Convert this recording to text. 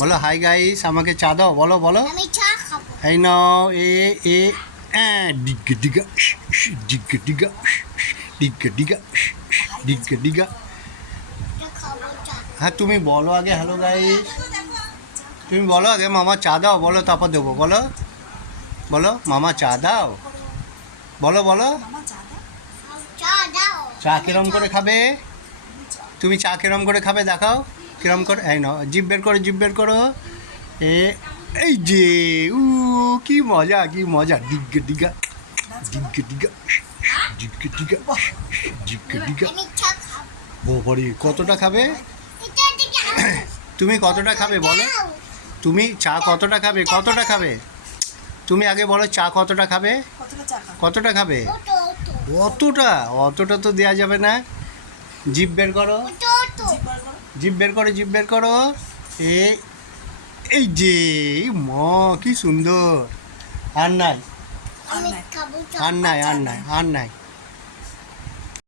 বলো hi guys, আমাকে চা দাও, বলো বলো। আমি চা খাবো। এই নাও এ ডিগা ডিগা ডিগা ডিগা ডিগা ডিগা ডিগা ডিগা। খাবো চা। হ্যাঁ তুমি বলো আগে হ্যালো গাইস, তুমি বলো আগে মামা চা দাও, বলো তারপর দেবো, বলো বলো মামা চা দাও, বলো বলো। চা দাও। চা কিরম করে খাবে তুমি, চা কিরম করে খাবে দেখাও, কিরম করে। এই নাও জিভ বের করো, জিভ বের করো। এই যে কি মজা, কি মজা। ডিগা ডিগা ডিগা ডিগা ডিগা ডিগা ডিগা ডিগা। আমি চা খাবো। বাবারে কতটা খাবে এটা দিকে তুমি, কতটা খাবে বলো। তুমি চা কতটা খাবে, কতটা খাবে তুমি আগে বলো, চা কতটা খাবে, কতটা খাবে। অতটা, অতটা তো দেওয়া যাবে না। জিভ বের করো, জিভ বের করো, জিভ বের করো। এই যে মা কি সুন্দর। আর নাই, আমি খাবো চা। আর নাই, আর নাই, আর নাই।